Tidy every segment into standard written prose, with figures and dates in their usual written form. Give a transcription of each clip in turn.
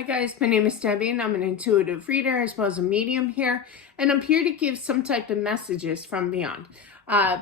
Hi guys, my name is Debbie and I'm an intuitive reader as well as a medium here, and I'm here to give some type of messages from beyond.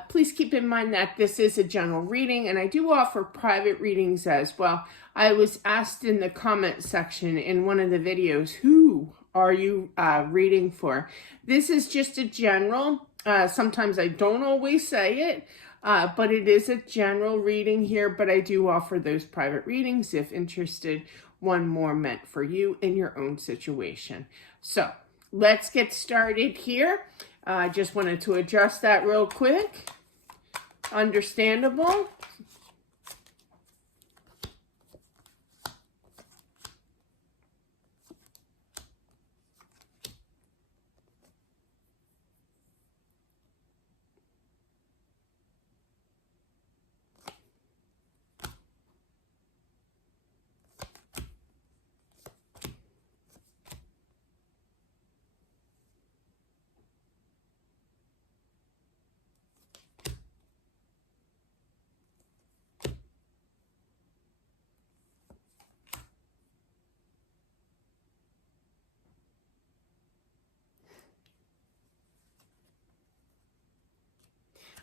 Please keep in mind that this is a general reading and I do offer private readings as well. I was asked in the comment section in one of the videos, who are you reading for? This is just a general. Sometimes I don't always say it, but it is a general reading here, but I do offer those private readings if interested. One more meant for you in your own situation. So let's get started here. I just wanted to adjust that real quick. Understandable.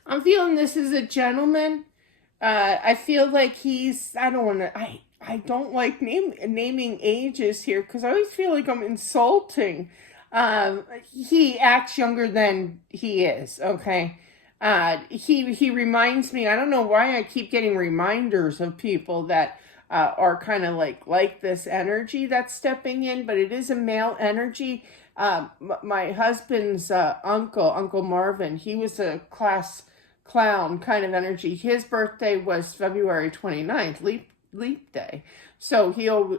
I'm feeling this is a gentleman. I feel like he's, I don't like naming ages here because I always feel like I'm insulting. He acts younger than he is, okay? He reminds me, I don't know why I keep getting reminders of people that are kind of like this energy that's stepping in, but it is a male energy. My husband's Uncle Marvin, he was a class clown kind of energy. His birthday was February 29th, leap day. So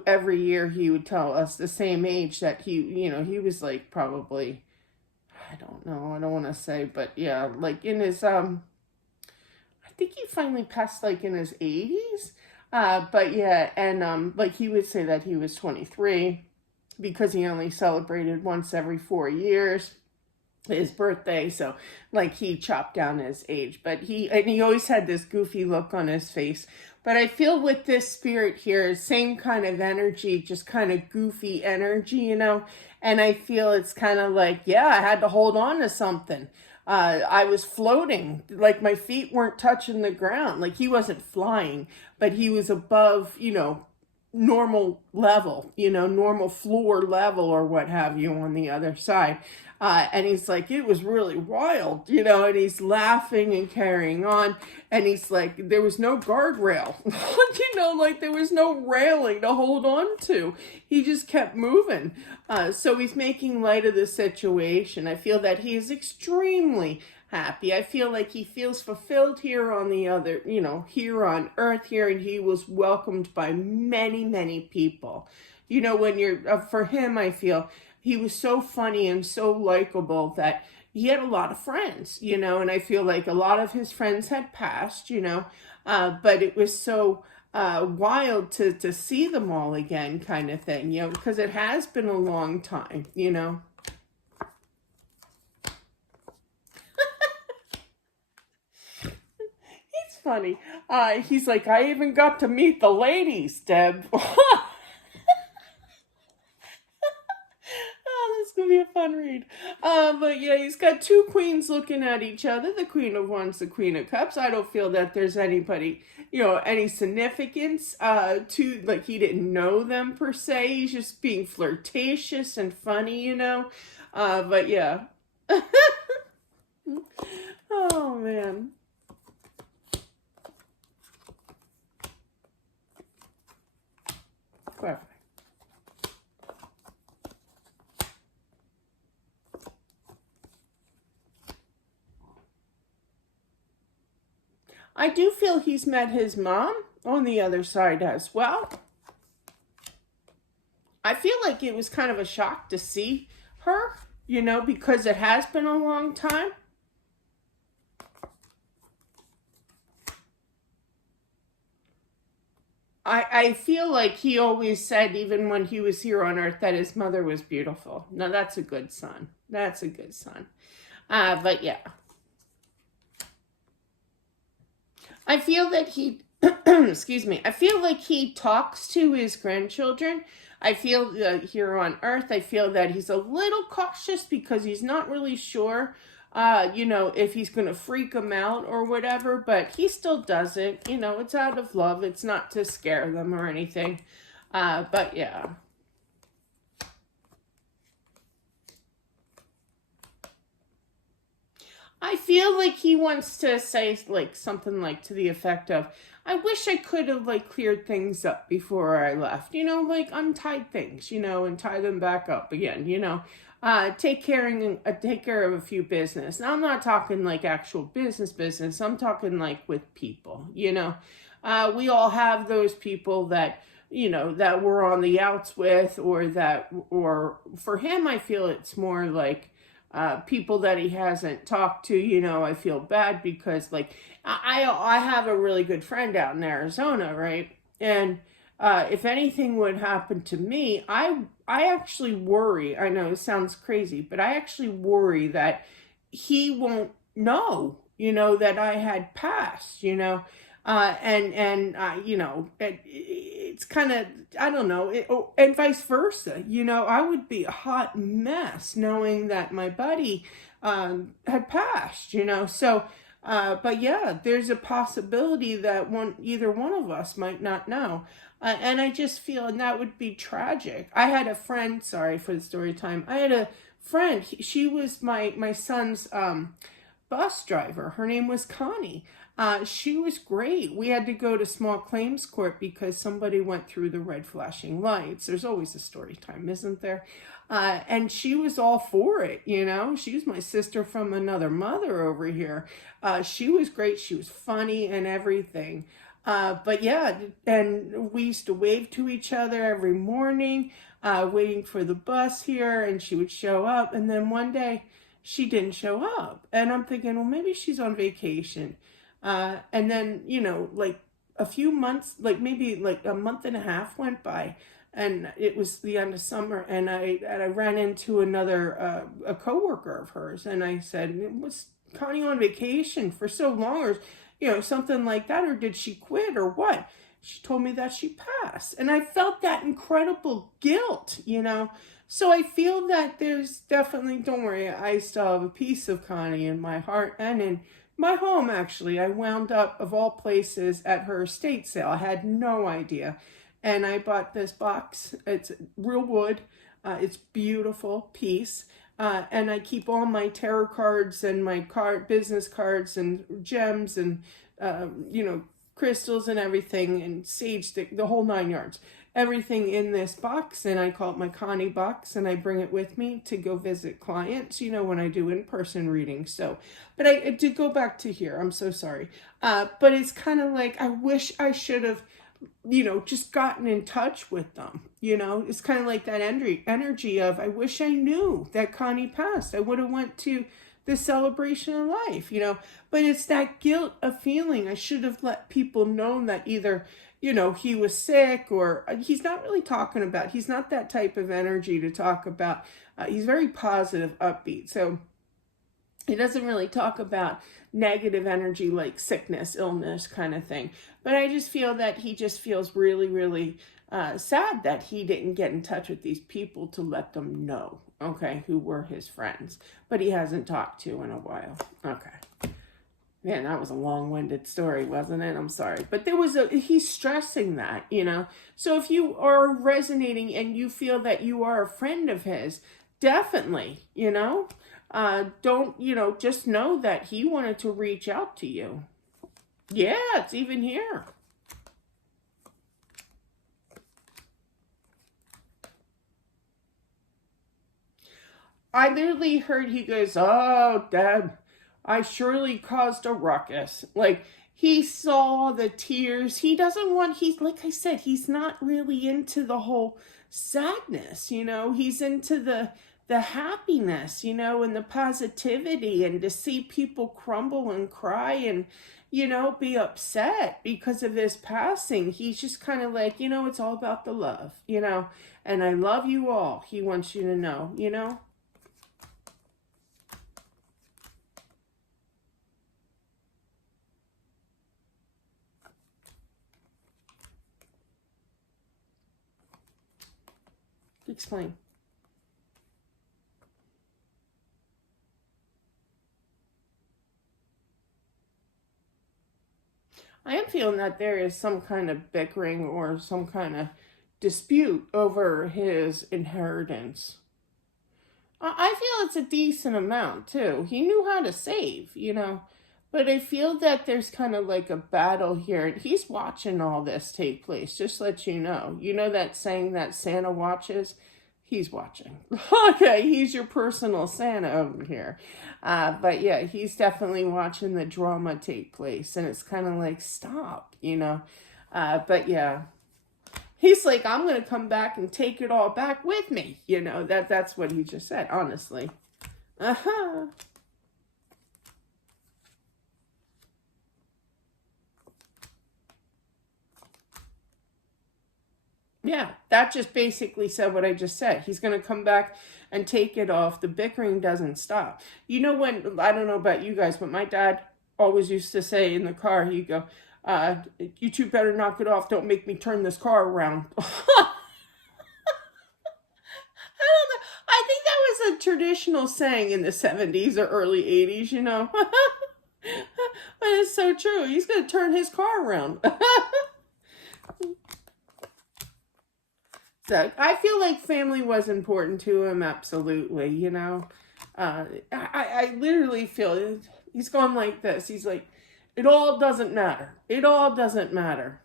every year he would tell us the same age that he was like probably, I don't know, I don't want to say, but yeah, like in his, I think he finally passed like in his 80s. But yeah, and like he would say that he was 23 because he only celebrated once every 4 years his birthday, so like he chopped down his age, but he always had this goofy look on his face. But I feel with this spirit here, same kind of energy, just kind of goofy energy, and I feel it's kind of like, yeah, I had to hold on to something. I was floating, like my feet weren't touching the ground. Like he wasn't flying, but he was above, normal level, normal floor level or what have you on the other side. And he's like, it was really wild, and he's laughing and carrying on. And he's like, there was no guardrail, like there was no railing to hold on to. He just kept moving. So he's making light of the situation. I feel that he is extremely happy. I feel like he feels fulfilled here on the other, here on earth here, and he was welcomed by many, many people. When you're, for him, I feel he was so funny and so likable that he had a lot of friends, and I feel like a lot of his friends had passed, but it was so wild to see them all again kind of thing, because it has been a long time, Funny. He's like, I even got to meet the ladies, Deb. This is gonna be a fun read. But yeah, he's got two queens looking at each other. The Queen of Wands, the Queen of Cups. I don't feel that there's anybody, any significance to, like, he didn't know them per se. He's just being flirtatious and funny, but yeah. Oh man. Clarify. I do feel he's met his mom on the other side as well. I feel like it was kind of a shock to see her, because it has been a long time. I feel like he always said, even when he was here on earth, that his mother was beautiful. Now, that's a good son. That's a good son. But yeah. I feel that he, excuse me, I feel like he talks to his grandchildren, I feel here on Earth, I feel that he's a little cautious because he's not really sure, if he's going to freak them out or whatever, but he still does it. It's out of love. It's not to scare them or anything. But yeah. I feel like he wants to say like something like to the effect of, I wish I could have like cleared things up before I left, like untied things, and tie them back up again, take care of a few business. Now I'm not talking like actual business. I'm talking like with people, we all have those people that, that we're on the outs with, or for him, I feel it's more like, people that he hasn't talked to, I feel bad because like I have a really good friend out in Arizona, right? And if anything would happen to me, I actually worry. I know it sounds crazy, but I actually worry that he won't know, that I had passed, it's kind of, I don't know, and vice versa. I would be a hot mess knowing that my buddy had passed. So. But yeah, there's a possibility that either one of us might not know. And I just feel, and that would be tragic. I had a friend, sorry for the story time. I had a friend, she was my son's bus driver. Her name was Connie. She was great. We had to go to small claims court because somebody went through the red flashing lights. There's always a story time, isn't there? And she was all for it, She was my sister from another mother over here. She was great. She was funny and everything. But yeah, and we used to wave to each other every morning, waiting for the bus here, and she would show up. And then one day she didn't show up. And I'm thinking, well, maybe she's on vacation. And then, like a few months, like maybe like a month and a half went by, and it was the end of summer, and I ran into another a coworker of hers, and I said, was Connie on vacation for so long, or something like that, or did she quit, or what? She told me that she passed, and I felt that incredible guilt, So I feel that there's definitely, don't worry, I still have a piece of Connie in my heart and in my home, actually. I wound up, of all places, at her estate sale. I had no idea. And I bought this box. It's real wood. It's beautiful piece. And I keep all my tarot cards and my business cards and gems and, crystals and everything and sage, the whole 9 yards. Everything in this box, and I call it my Connie box, and I bring it with me to go visit clients, when I do in-person readings. So, but I did go back to here. I'm so sorry. But it's kind of like, I wish I should have, just gotten in touch with them. It's kind of like that energy of, I wish I knew that Connie passed. I would have went to the celebration of life, but it's that guilt of feeling I should have let people know that either, he was sick, or he's not really talking about, he's not that type of energy to talk about. He's very positive, upbeat. So he doesn't really talk about negative energy like sickness, illness kind of thing. But I just feel that he just feels really, really sad that he didn't get in touch with these people to let them know, okay, who were his friends. But he hasn't talked to in a while. Okay. Man, that was a long-winded story, wasn't it? I'm sorry. But he's stressing that, So if you are resonating and you feel that you are a friend of his, definitely, don't, just know that he wanted to reach out to you. Yeah, it's even here. I literally heard he goes, oh, Deb, I surely caused a ruckus. Like, he saw the tears. He doesn't want, like I said, he's not really into the whole sadness, He's into the happiness, and the positivity, and to see people crumble and cry and, be upset because of his passing. He's just kind of like, it's all about the love, and I love you all. He wants you to know. Explain. I am feeling that there is some kind of bickering or some kind of dispute over his inheritance. I feel it's a decent amount too. He knew how to save, you know. But I feel that there's kind of like a battle here. And he's watching all this take place, just let you know. You know that saying that Santa watches? He's watching. Okay, he's your personal Santa over here. But yeah, he's definitely watching the drama take place. And it's kind of like, stop, you know. But yeah. He's like, I'm going to come back and take it all back with me. You know, that's what he just said, honestly. Uh-huh. Yeah, that just basically said what I just said. He's going to come back and take it off. The bickering doesn't stop. You know when, I don't know about you guys, but my dad always used to say in the car, he'd go, you two better knock it off. Don't make me turn this car around. I think that was a traditional saying in the 70s or early 80s, you know. But it's so true. He's going to turn his car around. So I feel like family was important to him, absolutely, you know. I literally feel it. He's going like this. He's like, it all doesn't matter. It all doesn't matter.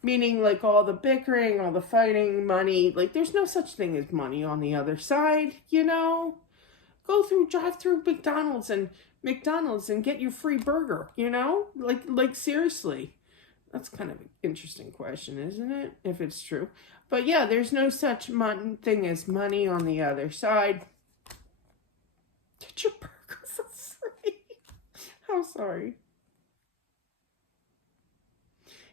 Meaning like all the bickering, all the fighting, money. Like there's no such thing as money on the other side, you know. Drive through McDonald's and get your free burger, you know. Like seriously. That's kind of an interesting question, isn't it? If it's true. But yeah, there's no such thing as money on the other side. Get your burger for free. I'm sorry.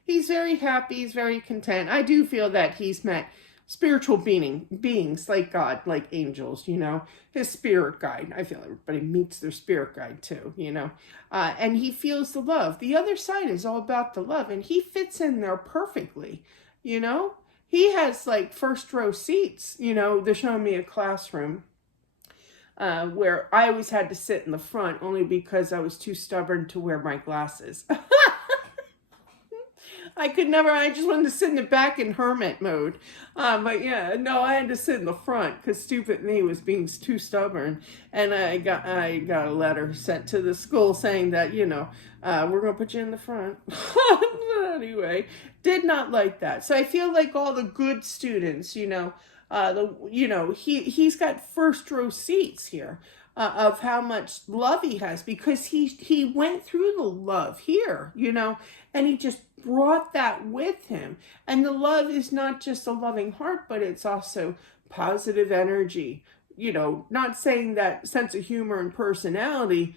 He's very happy. He's very content. I do feel that he's met spiritual beings like God, like angels, you know, his spirit guide. I feel everybody meets their spirit guide too, you know, and he feels the love. The other side is all about the love, and he fits in there perfectly, you know. He has like first row seats, you know. They're showing me a classroom where I always had to sit in the front only because I was too stubborn to wear my glasses. I could never, I just wanted to sit in the back in hermit mode. But yeah, no, I had to sit in the front because stupid me was being too stubborn. And I got a letter sent to the school saying that, you know, we're going to put you in the front. But anyway, did not like that. So I feel like all the good students, you know, he's got first row seats here. Of how much love he has because he went through the love here, you know, and he just brought that with him. And the love is not just a loving heart, but it's also positive energy, you know, not saying that sense of humor and personality,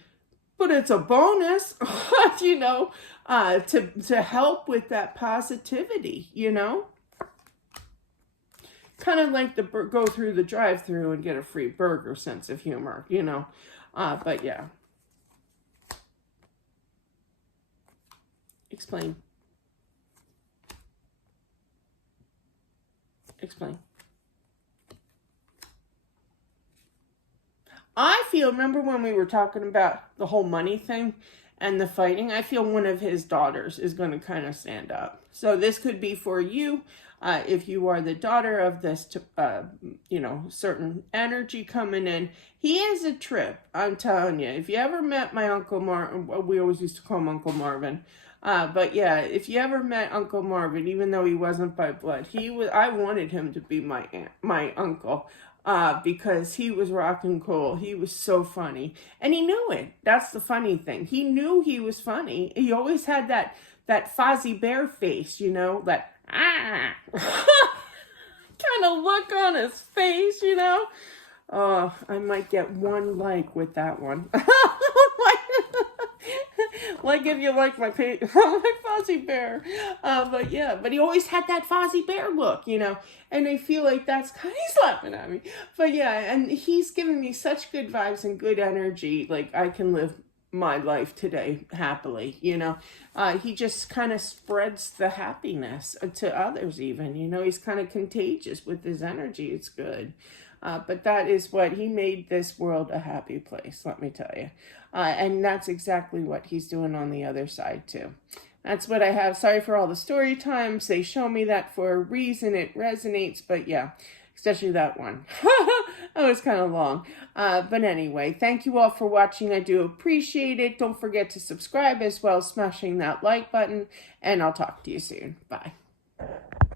but it's a bonus, you know, to help with that positivity, you know. Kind of like the go through the drive-through and get a free burger sense of humor, you know. But yeah. Explain. Explain. I feel, remember when we were talking about the whole money thing and the fighting? I feel one of his daughters is going to kind of stand up. So this could be for you. If you are the daughter of this, you know, certain energy coming in, he is a trip. I'm telling you. If you ever met my Uncle Marvin, we always used to call him Uncle Marvin. But yeah, if you ever met Uncle Marvin, even though he wasn't by blood, he was. I wanted him to be my uncle. Because he was rock and cool. He was so funny. And he knew it. That's the funny thing. He knew he was funny. He always had that Fozzie Bear face, you know, that kind of look on his face, you know. Oh, I might get one like with that one. Like if you like my page, my Fozzie Bear. But yeah, but he always had that Fozzie Bear look, you know. And I feel like that's kind of, he's laughing at me. But yeah, and he's giving me such good vibes and good energy. Like I can live my life today happily, you know. He just kind of spreads the happiness to others even, you know. He's kind of contagious with his energy. It's good. But that is what he made this world a happy place, let me tell you. And that's exactly what he's doing on the other side too. That's what I have. Sorry for all the story times. They show me that for a reason. It resonates, but yeah, especially that one. That was kind of long. But anyway, thank you all for watching. I do appreciate it. Don't forget to subscribe as well as smashing that like button, and I'll talk to you soon. Bye.